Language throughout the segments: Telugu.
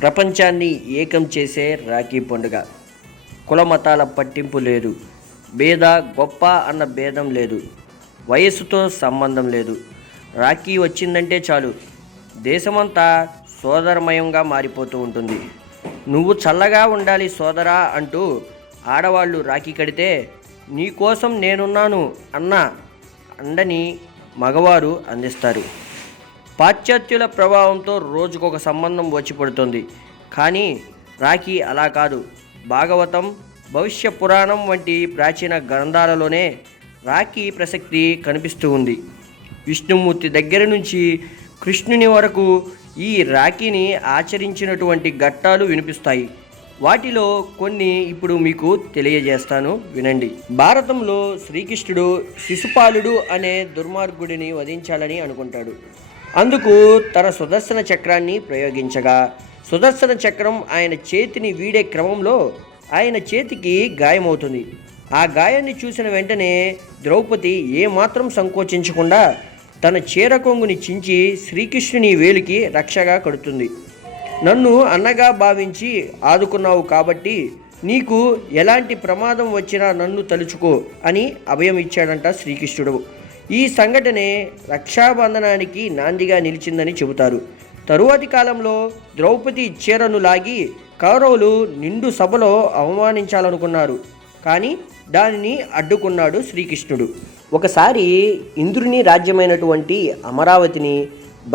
ప్రపంచాన్ని ఏకం చేసే రాఖీ పండుగ. కులమతాల పట్టింపు లేదు, భేద గొప్ప అన్న భేదం లేదు, వయస్సుతో సంబంధం లేదు. రాఖీ వచ్చిందంటే చాలు దేశమంతా సోదరమయంగా మారిపోతూ ఉంటుంది. నువ్వు చల్లగా ఉండాలి సోదరా అంటూ ఆడవాళ్ళు రాఖీ కడితే నీకోసం నేనున్నాను అన్న అండని మగవారు అందిస్తారు. పాశ్చాత్యుల ప్రభావంతో రోజుకొక సంబంధం వచ్చి పడుతుంది. కానీ రాఖీ అలా కాదు. భాగవతం, భవిష్య పురాణం వంటి ప్రాచీన గ్రంథాలలోనే రాఖీ ప్రసక్తి కనిపిస్తూ ఉంది. విష్ణుమూర్తి దగ్గర నుంచి కృష్ణుని వరకు ఈ రాఖీని ఆచరించినటువంటి ఘట్టాలు వినిపిస్తాయి. వాటిలో కొన్ని ఇప్పుడు మీకు తెలియజేస్తాను, వినండి. భారతంలో శ్రీకృష్ణుడు శిశుపాలుడు అనే దుర్మార్గుడిని వధించాలని అనుకుంటాడు. అందుకు తన సుదర్శన చక్రాన్ని ప్రయోగించగా సుదర్శన చక్రం ఆయన చేతిని వీడే క్రమంలో ఆయన చేతికి గాయమవుతుంది. ఆ గాయాన్ని చూసిన వెంటనే ద్రౌపది ఏమాత్రం సంకోచించకుండా తన చీర కొంగుని చించి శ్రీకృష్ణుని వేలికి రక్షగా కడుతుంది. నన్ను అన్నగా భావించి ఆదుకున్నావు కాబట్టి నీకు ఎలాంటి ప్రమాదం వచ్చినా నన్ను తలుచుకో అని అభయం ఇచ్చాడంట శ్రీకృష్ణుడు. ఈ సంఘటనే రక్షాబంధనానికి నాందిగా నిలిచిందని చెబుతారు. తరువాతి కాలంలో ద్రౌపది చీరను లాగి కౌరవులు నిండు సభలో అవమానించాలనుకున్నారు. కానీ దానిని అడ్డుకున్నాడు శ్రీకృష్ణుడు. ఒకసారి ఇంద్రుని రాజ్యమైనటువంటి అమరావతిని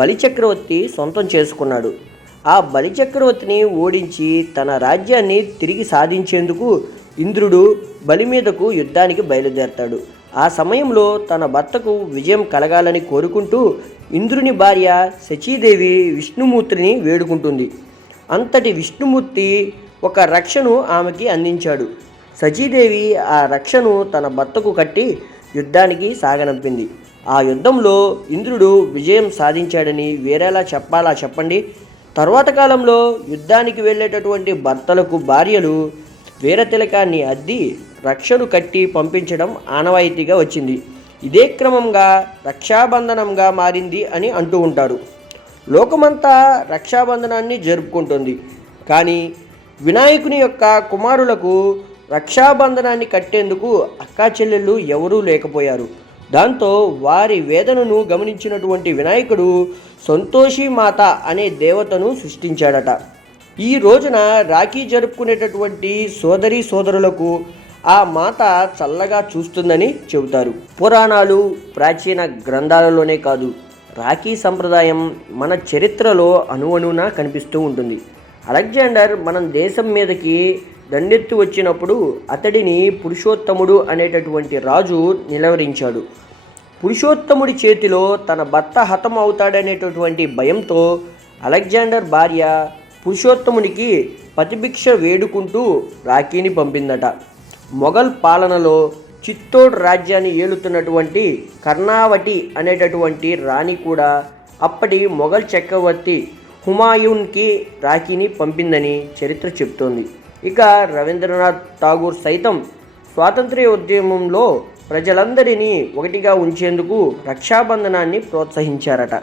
బలిచక్రవర్తి సొంతం చేసుకున్నాడు. ఆ బలిచక్రవర్తిని ఓడించి తన రాజ్యాన్ని తిరిగి సాధించేందుకు ఇంద్రుడు బలి మీదకు యుద్ధానికి బయలుదేరతాడు. ఆ సమయంలో తన భర్తకు విజయం కలగాలని కోరుకుంటూ ఇంద్రుని భార్య శచీదేవి విష్ణుమూర్తిని వేడుకుంటుంది. అంతటి విష్ణుమూర్తి ఒక రక్షను ఆమెకి అందించాడు. శచీదేవి ఆ రక్షను తన భర్తకు కట్టి యుద్ధానికి సాగనంపింది. ఆ యుద్ధంలో ఇంద్రుడు విజయం సాధించాడని వేరేలా చెప్పాలా చెప్పండి? తర్వాత కాలంలో యుద్ధానికి వెళ్ళేటటువంటి భర్తలకు భార్యలు వీరతిలకాన్ని అద్ది రక్షను కట్టి పంపించడం ఆనవాయితీగా వచ్చింది. ఇదే క్రమంగా రక్షాబంధనంగా మారింది అని అంటూ ఉంటారు. లోకమంతా రక్షాబంధనాన్ని జరుపుకుంటుంది. కానీ వినాయకుని యొక్క కుమారులకు రక్షాబంధనాన్ని కట్టేందుకు అక్కా చెల్లెళ్ళు ఎవరూ లేకపోయారు. దాంతో వారి వేదనను గమనించినటువంటి వినాయకుడు సంతోషి మాత అనే దేవతను సృష్టించాడట. ఈ రోజున రాఖీ జరుపుకునేటటువంటి సోదరీ సోదరులకు ఆ మాత చల్లగా చూస్తుందని చెబుతారు. పురాణాలు, ప్రాచీన గ్రంథాలలోనే కాదు, రాఖీ సంప్రదాయం మన చరిత్రలో అణువణువున కనిపిస్తూ ఉంటుంది. అలెగ్జాండర్ మన దేశం మీదకి దండెత్తి వచ్చినప్పుడు అతడిని పురుషోత్తముడు అనేటటువంటి రాజు నిలవరించాడు. పురుషోత్తముడి చేతిలో తన భర్త హతం అవుతాడనేటటువంటి భయంతో అలెగ్జాండర్ భార్య పురుషోత్తమునికి ప్రతిభిక్ష వేడుకుంటూ రాఖీని పంపిందట. మొఘల్ పాలనలో చిత్తోడ్ రాజ్యాన్ని ఏలుతున్నటువంటి కర్ణావతి అనేటటువంటి రాణి కూడా అప్పటి మొఘల్ చక్రవర్తి హుమాయూన్కి రాఖీని పంపిందని చరిత్ర చెబుతోంది. ఇక రవీంద్రనాథ్ ఠాగూర్ సైతం స్వాతంత్ర్య ఉద్యమంలో ప్రజలందరినీ ఒకటిగా ఉంచేందుకు రక్షాబంధనాన్ని ప్రోత్సహించారట.